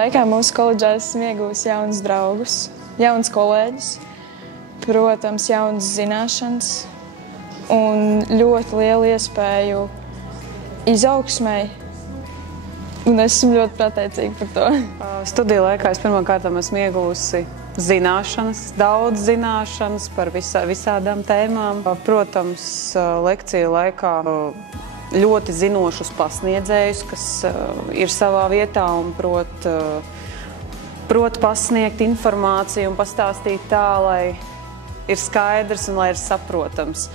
laikā mūsu koledžā esmu iegūsi jaunus draugus, jaunus kolēģus, protams, jaunas zināšanas un ļoti lielu iespēju izaugsmai. Un esmu ļoti pateicīga par to. Studiju laikā es pirmkārt esmu iegūsi zināšanas, daudz zināšanas par visādām tēmām. Protams, lekciju laikā ļoti zinošus pasniedzējus, kas ir savā vietā un prot pasniegt informāciju un pastāstīt tā, lai ir skaidrs un lai ir saprotams.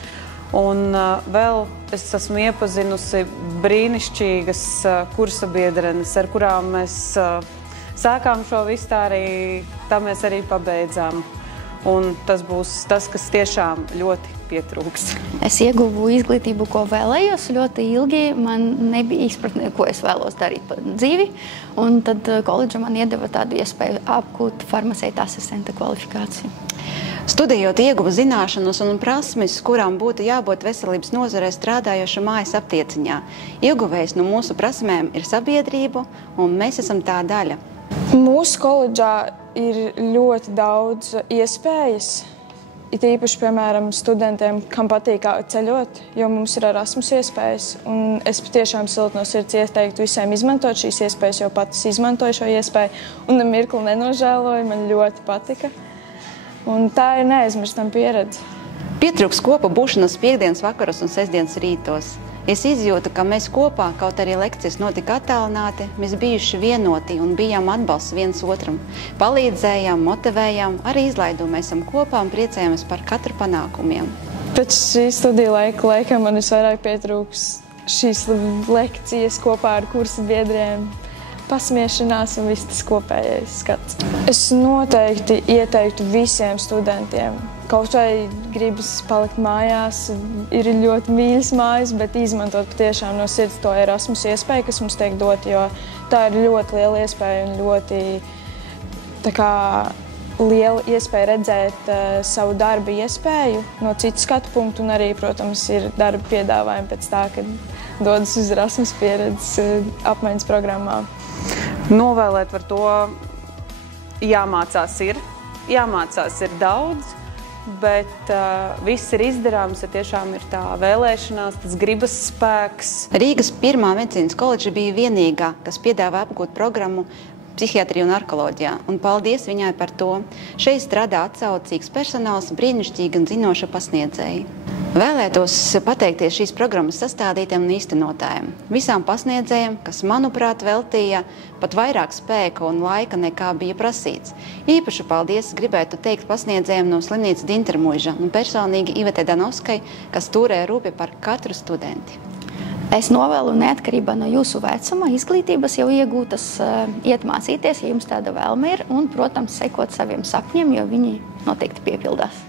Un vēl es esmu iepazinusi brīnišķīgas kursabiedrenes, ar kurām mēs sākām šo visu, tā mēs arī pabeidzām. Un tas būs tas, kas tiešām ļoti pietrūks. Es ieguvu izglītību, ko vēlējos ļoti ilgi. Man nebija izpratne, ko es vēlos darīt par dzīvi. Un tad koledža man iedeva tādu iespēju apgūt farmaceita asistenta kvalifikāciju. Studējot ieguva zināšanas un prasmes, kurām būtu jābūt veselības nozarē strādājoša mājas aptieciņā. Ieguvējs no mūsu prasmēm ir sabiedrība, un mēs esam tā daļa. Mūsu koledžā ir ļoti daudz iespējas, it īpaši, piemēram, studentiem, kam patīk ceļot, jo mums ir Erasmus iespējas. Un es patiešām silti no sirds ieteiktu visiem izmantot šīs iespējas, jo pats izmantoju šo iespēju un mirkli nenožēloju, man ļoti patika. Un tā ir neaizmirstama pieredze. Pietrūks kopa būšanas piekdienas vakaros un sestdienas rītos. Es izjūtu, ka mēs kopā, kaut arī lekcijas notika attālināti, mēs bijuši vienoti un bijām atbalsts viens otram. Palīdzējām, motivējām, arī izlaidumā esam kopā un priecājamies par katru panākumiem. Pēc šī studiju laika man visvairāk pietrūks šīs lekcijas kopā ar kursa biedriem, pasmiešanās un viss tas kopējais skats. Es noteikti ieteiktu visiem studentiem. Kaut vai gribas palikt mājās, ir ļoti mīļas mājas, bet izmantot patiešām no sirds to Erasmus iespēju, kas mums tiek dot, jo tā ir ļoti liela iespēja un ļoti liela iespēja redzēt savu darba iespēju no citu skatu punktu un arī, protams, ir darba piedāvājumi pēc tā, kad dodas uz Erasmus pieredzes apmaiņas programmām. Novēlēt par to jāmācās ir daudz, bet viss ir izdarāms, ja tiešām ir tā vēlēšanās, tas gribas spēks. Rīgas pirmā medicīnas koledža bija vienīgā, kas piedāvā apgūt programmu psihiatriju un narkoloģijā, un paldies viņai par to. Šeit strādā atsaucīgs personāls, brīnišķīgi un zinoša pasniedzēji. Vēlētos pateikties šīs programmas sastādītājiem un īstenotājiem. Visām pasniedzējiem, kas, manuprāt, veltīja pat vairāk spēka un laika nekā bija prasīts. Īpaši paldies gribētu teikt pasniedzējiem no slimnīcas Dintermuiža un personīgi Ivetei Danovskai, kas turēja rūpi par katru studenti. Es novēlu neatkarībā no jūsu vecuma izglītības jau iegūtas, iet mācīties, ja jums tāda vēlme ir, un, protams, sekot saviem sapņiem, jo viņi noteikti piepildās.